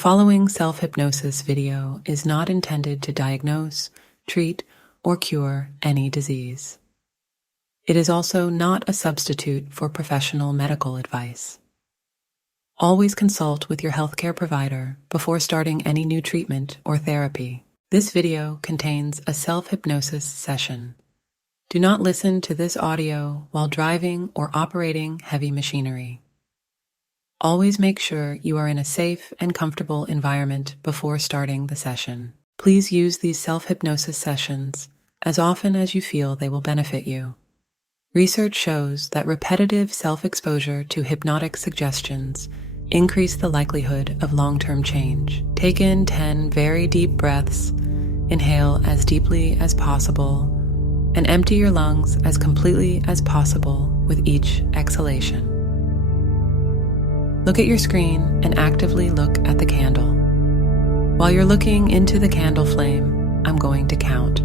following self-hypnosis video is not intended to diagnose, treat, or cure any disease. It is also not a substitute for professional medical advice. Always consult with your healthcare provider before starting any new treatment or therapy. This video contains a self-hypnosis session. Do not listen to this audio while driving or operating heavy machinery. Always make sure you are in a safe and comfortable environment before starting the session. Please use these self-hypnosis sessions as often as you feel they will benefit you. Research shows that repetitive self-exposure to hypnotic suggestions increase the likelihood of long-term change. Take in 10 very deep breaths, inhale as deeply as possible, and empty your lungs as completely as possible with each exhalation. Look at your screen and actively look at the candle. While you're looking into the candle flame, I'm going to count.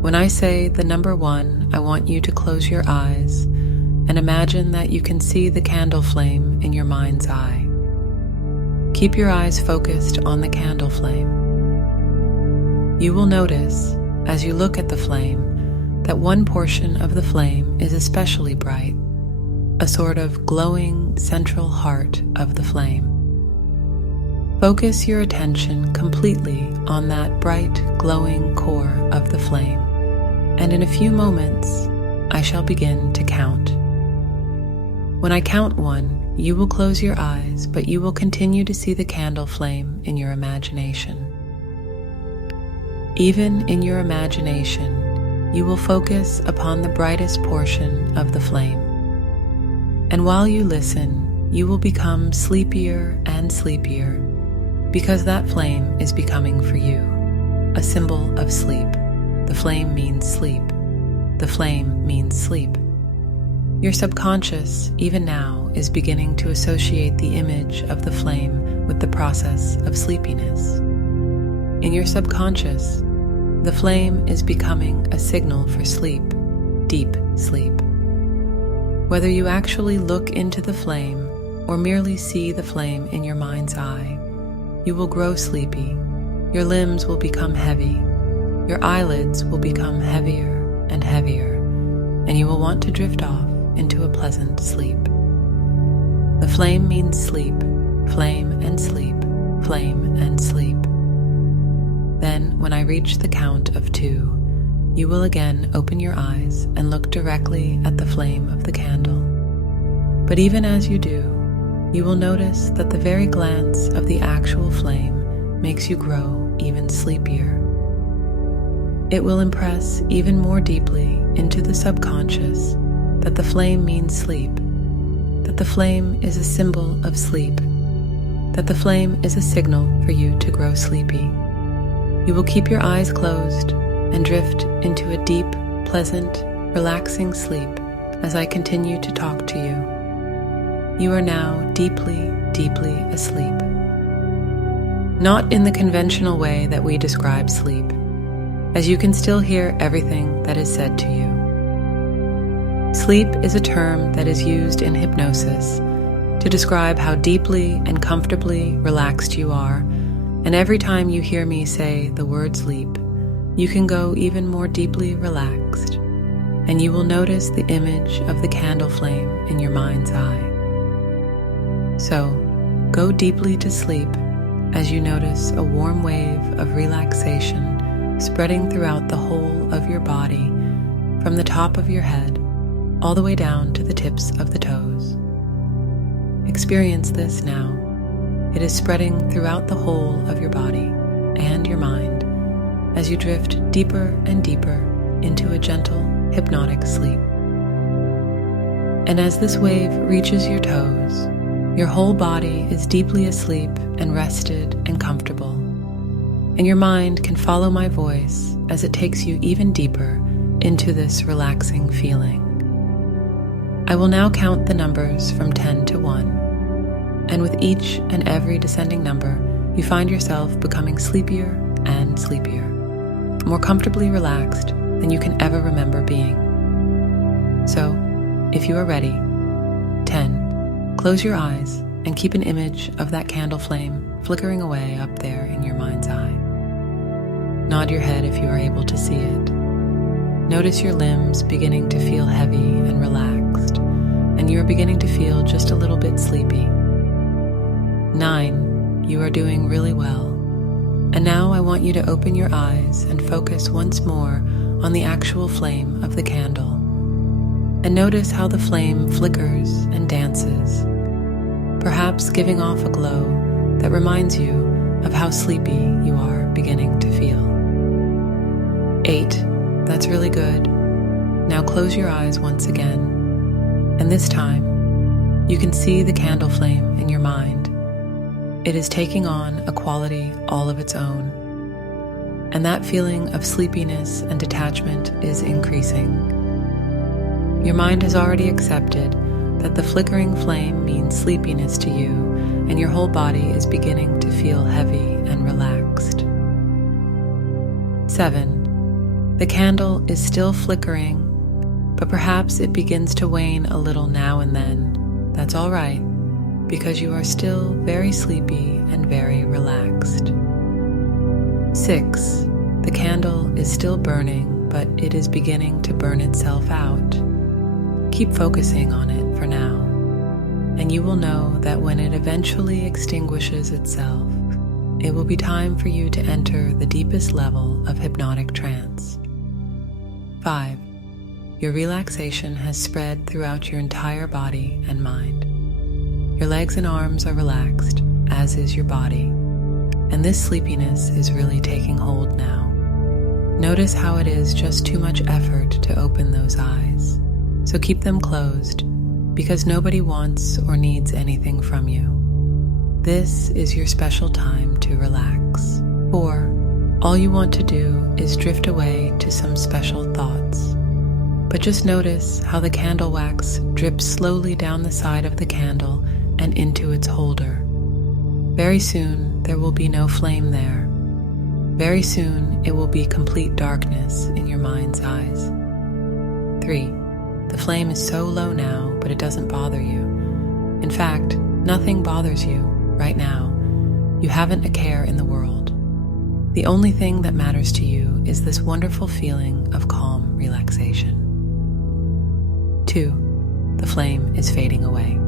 When I say the number 1, I want you to close your eyes and imagine that you can see the candle flame in your mind's eye. Keep your eyes focused on the candle flame. You will notice, as you look at the flame, that one portion of the flame is especially bright, a sort of glowing central heart of the flame. Focus your attention completely on that bright, glowing core of the flame, and in a few moments, I shall begin to count. When I count 1, you will close your eyes, but you will continue to see the candle flame in your imagination. Even in your imagination, you will focus upon the brightest portion of the flame. And while you listen, you will become sleepier and sleepier because that flame is becoming for you a symbol of sleep. The flame means sleep. The flame means sleep. Your subconscious, even now, is beginning to associate the image of the flame with the process of sleepiness. In your subconscious, the flame is becoming a signal for sleep, deep sleep. Whether you actually look into the flame or merely see the flame in your mind's eye, you will grow sleepy, your limbs will become heavy, your eyelids will become heavier and heavier, and you will want to drift off into a pleasant sleep. The flame means sleep, flame and sleep, flame and sleep. Then, when I reach the count of 2, you will again open your eyes and look directly at the flame of the candle. But even as you do, you will notice that the very glance of the actual flame makes you grow even sleepier. It will impress even more deeply into the subconscious that the flame means sleep, that the flame is a symbol of sleep, that the flame is a signal for you to grow sleepy. You will keep your eyes closed and drift into a deep, pleasant, relaxing sleep as I continue to talk to you. You are now deeply, deeply asleep. Not in the conventional way that we describe sleep, as you can still hear everything that is said to you. Sleep is a term that is used in hypnosis to describe how deeply and comfortably relaxed you are, and every time you hear me say the word sleep, you can go even more deeply relaxed, and you will notice the image of the candle flame in your mind's eye. So, go deeply to sleep as you notice a warm wave of relaxation spreading throughout the whole of your body, from the top of your head all the way down to the tips of the toes. Experience this now. It is spreading throughout the whole of your body and your mind as you drift deeper and deeper into a gentle, hypnotic sleep. And as this wave reaches your toes, your whole body is deeply asleep and rested and comfortable, and your mind can follow my voice as it takes you even deeper into this relaxing feeling. I will now count the numbers from 10 to 1, and with each and every descending number, you find yourself becoming sleepier and sleepier, more comfortably relaxed than you can ever remember being. So, if you are ready, 10, close your eyes and keep an image of that candle flame flickering away up there in your mind's eye. Nod your head if you are able to see it. Notice your limbs beginning to feel heavy and relaxed, and you are beginning to feel just a little bit sleepy. 9. You are doing really well. And now I want you to open your eyes and focus once more on the actual flame of the candle. And notice how the flame flickers and dances, perhaps giving off a glow that reminds you of how sleepy you are beginning to feel. 8. That's really good. Now close your eyes once again, and this time you can see the candle flame in your mind. It is taking on a quality all of its own, and that feeling of sleepiness and detachment is increasing. Your mind has already accepted that the flickering flame means sleepiness to you, and your whole body is beginning to feel heavy and relaxed. 7. The candle is still flickering, but perhaps it begins to wane a little now and then. That's all right, because you are still very sleepy and very relaxed. 6. The candle is still burning, but it is beginning to burn itself out. Keep focusing on it for now, and you will know that when it eventually extinguishes itself, it will be time for you to enter the deepest level of hypnotic trance. 5. Your relaxation has spread throughout your entire body and mind. Your legs and arms are relaxed, as is your body, and this sleepiness is really taking hold now. Notice how it is just too much effort to open those eyes, so keep them closed, because nobody wants or needs anything from you. This is your special time to relax. 4. All you want to do is drift away to some special thoughts. But just notice how the candle wax drips slowly down the side of the candle and into its holder. Very soon there will be no flame there. Very soon it will be complete darkness in your mind's eyes. 3. The flame is so low now, but it doesn't bother you. In fact, nothing bothers you right now. You haven't a care in the world. The only thing that matters to you is this wonderful feeling of calm relaxation. 2. The flame is fading away.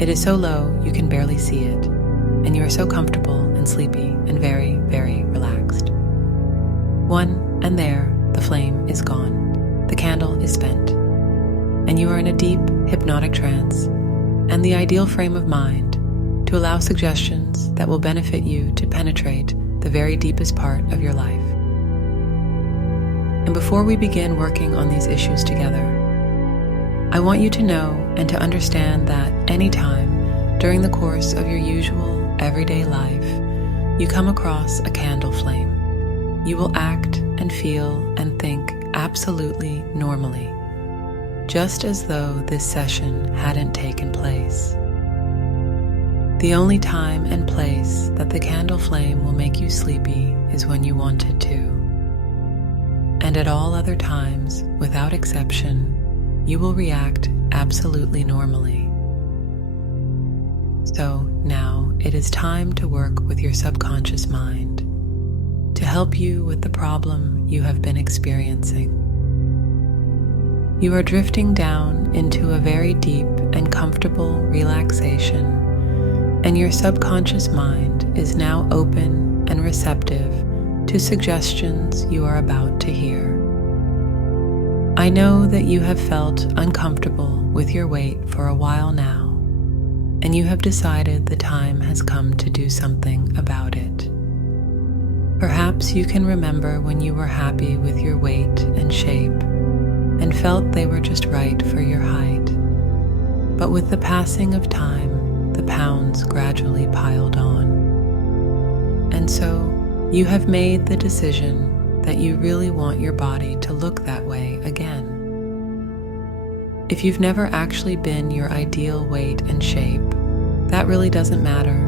It is so low you can barely see it, and you are so comfortable and sleepy and very, very relaxed. 1. And there, the flame is gone. The candle is spent, and you are in a deep hypnotic trance and the ideal frame of mind to allow suggestions that will benefit you to penetrate the very deepest part of your life. And before we begin working on these issues together, I want you to know and to understand that anytime during the course of your usual everyday life you come across a candle flame, you will act and feel and think absolutely normally, just as though this session hadn't taken place. The only time and place that the candle flame will make you sleepy is when you want it to. And at all other times, without exception, you will react absolutely normally. So now it is time to work with your subconscious mind to help you with the problem you have been experiencing. You are drifting down into a very deep and comfortable relaxation, and your subconscious mind is now open and receptive to suggestions you are about to hear. I know that you have felt uncomfortable with your weight for a while now, and you have decided the time has come to do something about it. Perhaps you can remember when you were happy with your weight and shape and felt they were just right for your height. But with the passing of time, the pounds gradually piled on. And so you have made the decision that you really want your body to look that way again. If you've never actually been your ideal weight and shape, that really doesn't matter,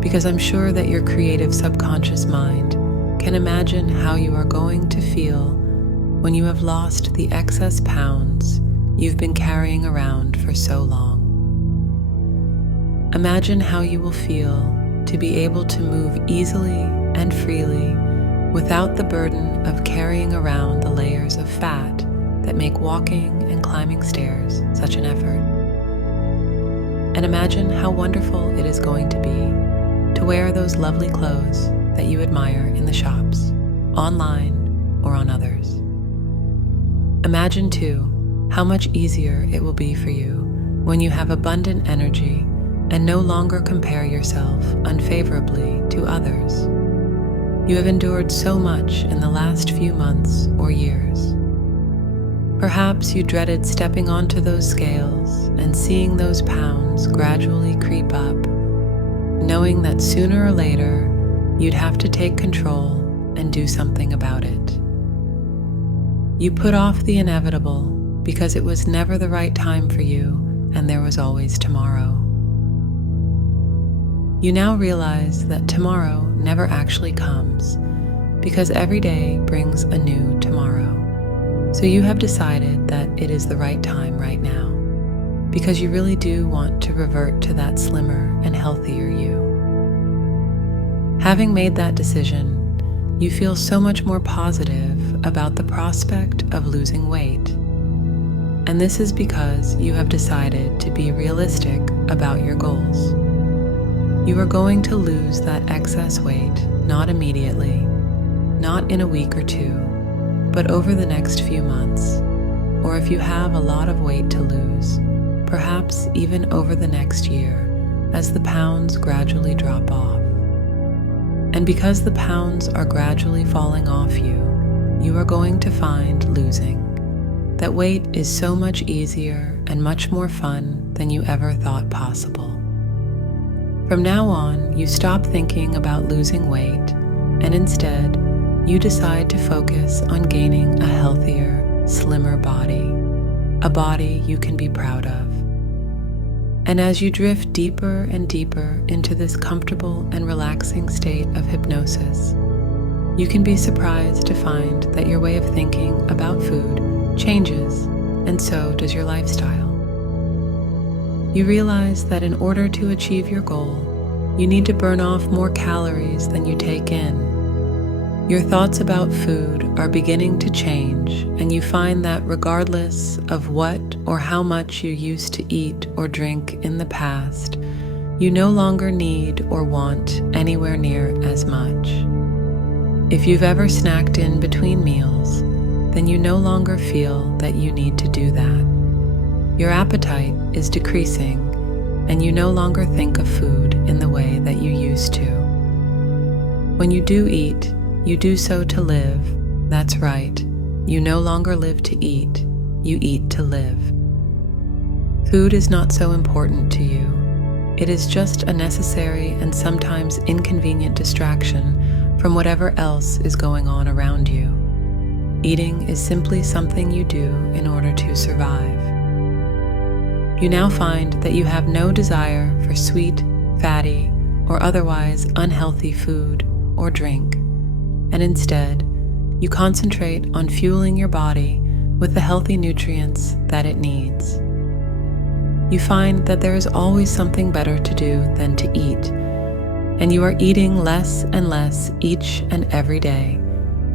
because I'm sure that your creative subconscious mind can imagine how you are going to feel when you have lost the excess pounds you've been carrying around for so long. Imagine how you will feel to be able to move easily and freely without the burden of carrying around the layers of fat that make walking and climbing stairs such an effort. And imagine how wonderful it is going to be to wear those lovely clothes that you admire in the shops, online or on others. Imagine too how much easier it will be for you when you have abundant energy and no longer compare yourself unfavorably to others. You have endured so much in the last few months or years. Perhaps you dreaded stepping onto those scales and seeing those pounds gradually creep up, knowing that sooner or later you'd have to take control and do something about it. You put off the inevitable because it was never the right time for you and there was always tomorrow. You now realize that tomorrow never actually comes because every day brings a new tomorrow. So you have decided that it is the right time right now because you really do want to revert to that slimmer and healthier you. Having made that decision, you feel so much more positive about the prospect of losing weight. And this is because you have decided to be realistic about your goals. You are going to lose that excess weight, not immediately, not in a week or two, but over the next few months, or if you have a lot of weight to lose, perhaps even over the next year as the pounds gradually drop off. And because the pounds are gradually falling off you, you are going to find losing that weight is so much easier and much more fun than you ever thought possible. From now on, you stop thinking about losing weight, and instead, you decide to focus on gaining a healthier, slimmer body, a body you can be proud of. And as you drift deeper and deeper into this comfortable and relaxing state of hypnosis, you can be surprised to find that your way of thinking about food changes, and so does your lifestyle. You realize that in order to achieve your goal, you need to burn off more calories than you take in. Your thoughts about food are beginning to change, and you find that regardless of what or how much you used to eat or drink in the past, you no longer need or want anywhere near as much. If you've ever snacked in between meals, then you no longer feel that you need to do that. Your appetite is decreasing, and you no longer think of food in the way that you used to. When you do eat, you do so to live. That's right, you no longer live to eat, you eat to live. Food is not so important to you. It is just a necessary and sometimes inconvenient distraction from whatever else is going on around you. Eating is simply something you do in order to survive. You now find that you have no desire for sweet, fatty, or otherwise unhealthy food or drink, and instead, you concentrate on fueling your body with the healthy nutrients that it needs. You find that there is always something better to do than to eat, and you are eating less and less each and every day,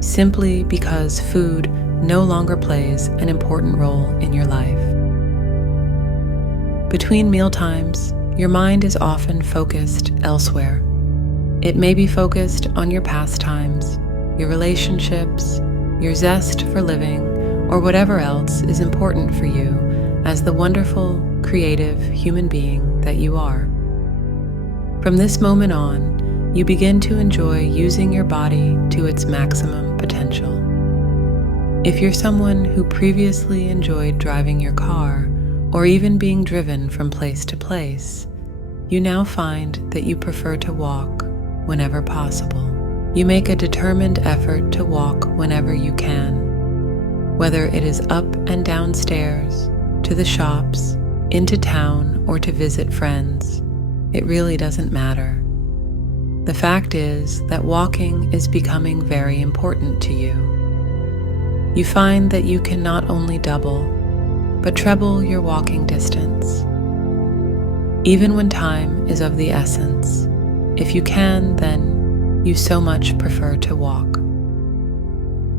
simply because food no longer plays an important role in your life. Between mealtimes, your mind is often focused elsewhere. It may be focused on your pastimes, your relationships, your zest for living, or whatever else is important for you as the wonderful, creative human being that you are. From this moment on, you begin to enjoy using your body to its maximum potential. If you're someone who previously enjoyed driving your car, or even being driven from place to place, you now find that you prefer to walk whenever possible. You make a determined effort to walk whenever you can, whether it is up and down stairs, to the shops, into town, or to visit friends. It really doesn't matter. The fact is that walking is becoming very important to you. You find that you can not only double, but treble your walking distance. Even when time is of the essence, if you can, then you so much prefer to walk.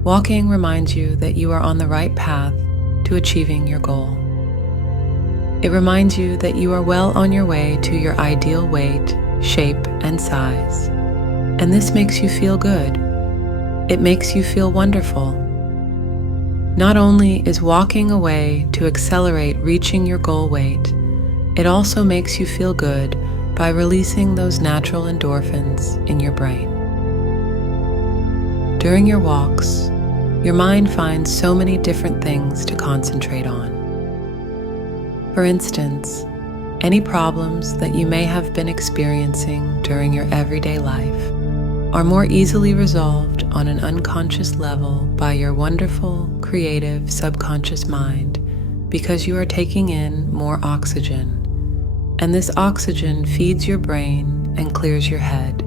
Walking reminds you that you are on the right path to achieving your goal. It reminds you that you are well on your way to your ideal weight, shape, and size. And this makes you feel good. It makes you feel wonderful. Not only is walking a way to accelerate reaching your goal weight, it also makes you feel good by releasing those natural endorphins in your brain. During your walks, your mind finds so many different things to concentrate on. For instance, any problems that you may have been experiencing during your everyday life are more easily resolved on an unconscious level by your wonderful, creative, subconscious mind because you are taking in more oxygen. And this oxygen feeds your brain and clears your head,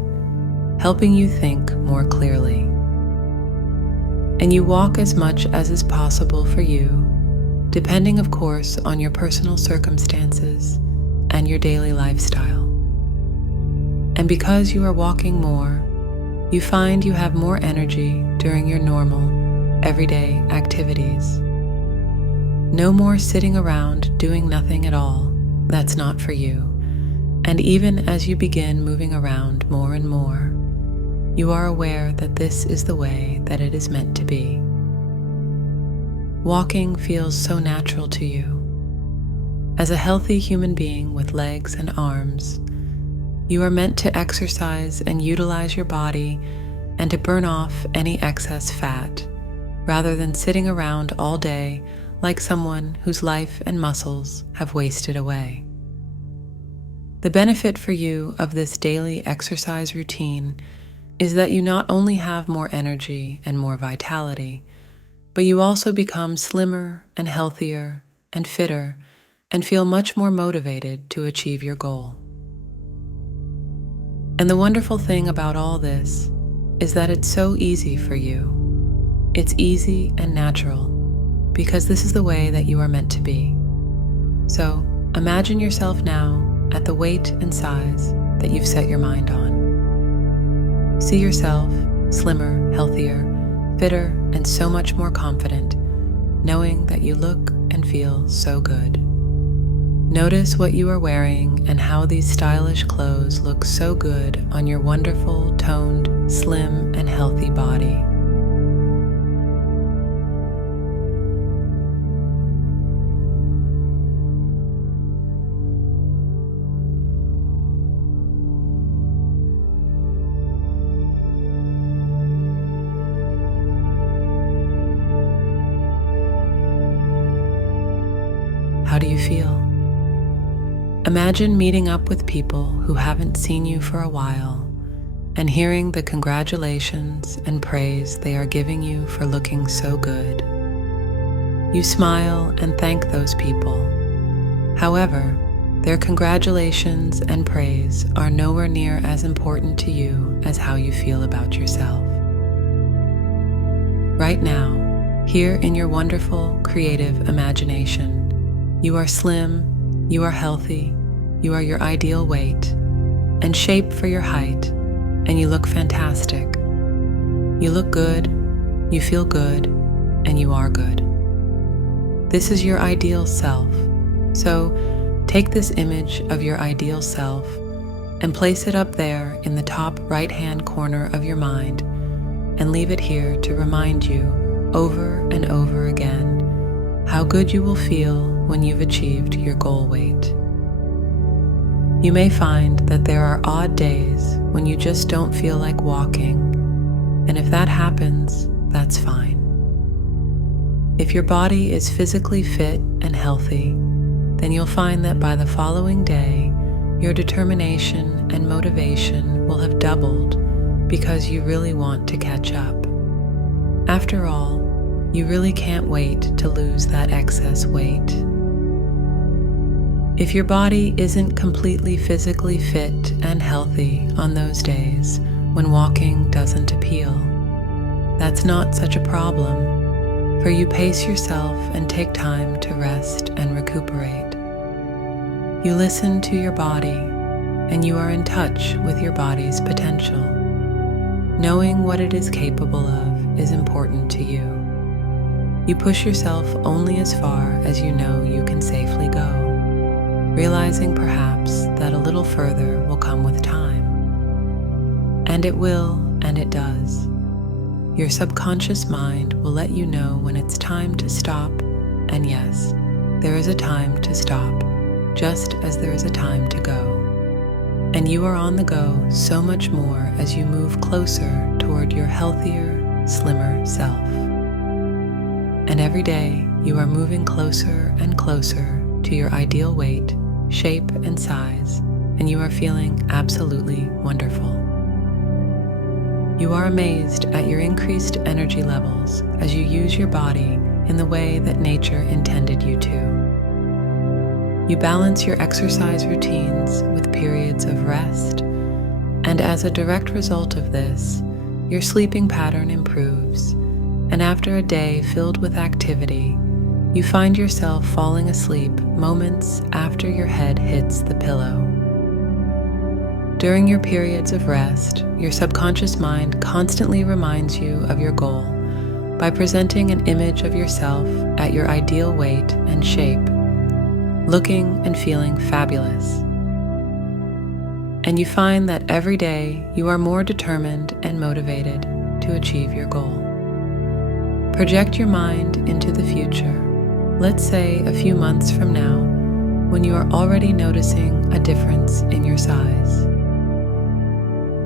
helping you think more clearly. And you walk as much as is possible for you, depending of course on your personal circumstances and your daily lifestyle. And because you are walking more, you find you have more energy during your normal, everyday activities. No more sitting around doing nothing at all. That's not for you. And even as you begin moving around more and more, you are aware that this is the way that it is meant to be. Walking feels so natural to you. As a healthy human being with legs and arms, you are meant to exercise and utilize your body and to burn off any excess fat, rather than sitting around all day like someone whose life and muscles have wasted away. The benefit for you of this daily exercise routine is that you not only have more energy and more vitality, but you also become slimmer and healthier and fitter and feel much more motivated to achieve your goal. And the wonderful thing about all this is that it's so easy for you. It's easy and natural because this is the way that you are meant to be. So imagine yourself now at the weight and size that you've set your mind on. See yourself slimmer, healthier, fitter, and so much more confident, knowing that you look and feel so good. Notice what you are wearing and how these stylish clothes look so good on your wonderful, toned, slim, and healthy body. How do you feel? Imagine meeting up with people who haven't seen you for a while and hearing the congratulations and praise they are giving you for looking so good. You smile and thank those people. However, their congratulations and praise are nowhere near as important to you as how you feel about yourself. Right now, here in your wonderful, creative imagination, you are slim, you are healthy, you are your ideal weight, and shape for your height, and you look fantastic. You look good, you feel good, and you are good. This is your ideal self. So take this image of your ideal self and place it up there in the top right-hand corner of your mind and leave it here to remind you over and over again how good you will feel when you've achieved your goal weight. You may find that there are odd days when you just don't feel like walking, and if that happens, that's fine. If your body is physically fit and healthy, then you'll find that by the following day, your determination and motivation will have doubled because you really want to catch up. After all, you really can't wait to lose that excess weight. If your body isn't completely physically fit and healthy on those days when walking doesn't appeal, that's not such a problem, for you pace yourself and take time to rest and recuperate. You listen to your body, and you are in touch with your body's potential. Knowing what it is capable of is important to you. You push yourself only as far as you know you can safely go, realizing perhaps that a little further will come with time. And it will, and it does. Your subconscious mind will let you know when it's time to stop, and yes, there is a time to stop, just as there is a time to go. And you are on the go so much more as you move closer toward your healthier, slimmer self. And every day you are moving closer and closer to your ideal weight, shape, and size, and you are feeling absolutely wonderful. You are amazed at your increased energy levels as you use your body in the way that nature intended you to. You balance your exercise routines with periods of rest, and as a direct result of this, your sleeping pattern improves, and after a day filled with activity, you find yourself falling asleep moments after your head hits the pillow. During your periods of rest, your subconscious mind constantly reminds you of your goal by presenting an image of yourself at your ideal weight and shape, looking and feeling fabulous. And you find that every day you are more determined and motivated to achieve your goal. Project your mind into the future, let's say a few months from now, when you are already noticing a difference in your size.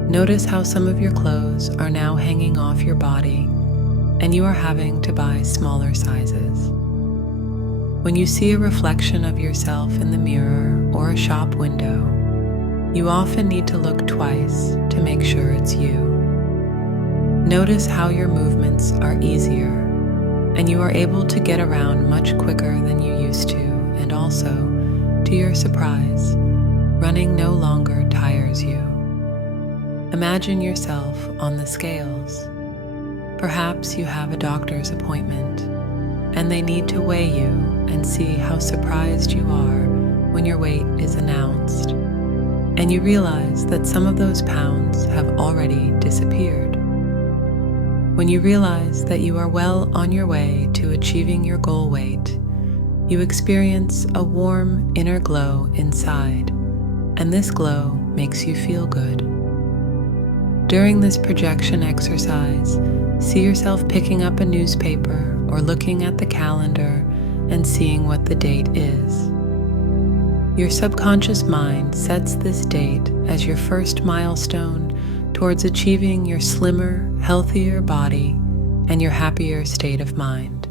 Notice how some of your clothes are now hanging off your body, and you are having to buy smaller sizes. When you see a reflection of yourself in the mirror or a shop window, you often need to look twice to make sure it's you. Notice how your movements are easier, and you are able to get around much quicker than you used to, and also, to your surprise, running no longer tires you. Imagine yourself on the scales. Perhaps you have a doctor's appointment, and they need to weigh you and see how surprised you are when your weight is announced, and you realize that some of those pounds have already disappeared. When you realize that you are well on your way to achieving your goal weight, you experience a warm inner glow inside, and this glow makes you feel good. During this projection exercise, see yourself picking up a newspaper or looking at the calendar and seeing what the date is. Your subconscious mind sets this date as your first milestone towards achieving your slimmer, healthier body and your happier state of mind.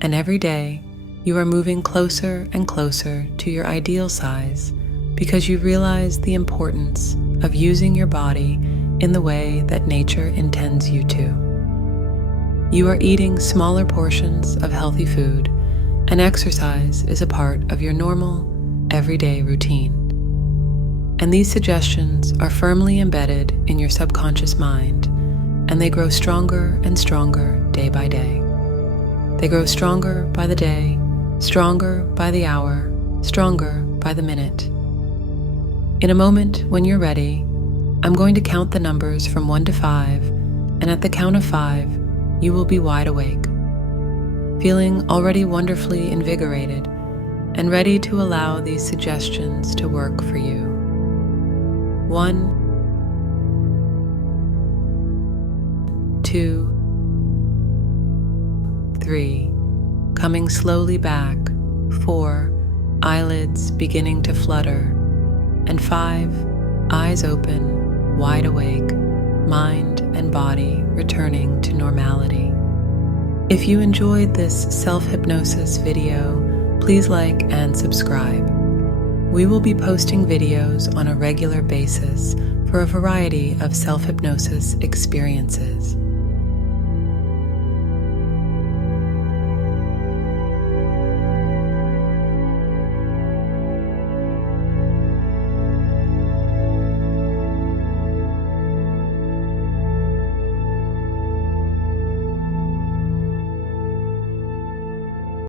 And every day, you are moving closer and closer to your ideal size because you realize the importance of using your body in the way that nature intends you to. You are eating smaller portions of healthy food, and exercise is a part of your normal, everyday routine. And these suggestions are firmly embedded in your subconscious mind, and they grow stronger and stronger day by day. They grow stronger by the day, stronger by the hour, stronger by the minute. In a moment when you're ready, I'm going to count the numbers from 1 to 5, and at the count of 5, you will be wide awake, feeling already wonderfully invigorated and ready to allow these suggestions to work for you. 1, 2, 3, coming slowly back, 4, eyelids beginning to flutter, and 5, eyes open, wide awake, mind and body returning to normality. If you enjoyed this self-hypnosis video, please like and subscribe. We will be posting videos on a regular basis for a variety of self-hypnosis experiences.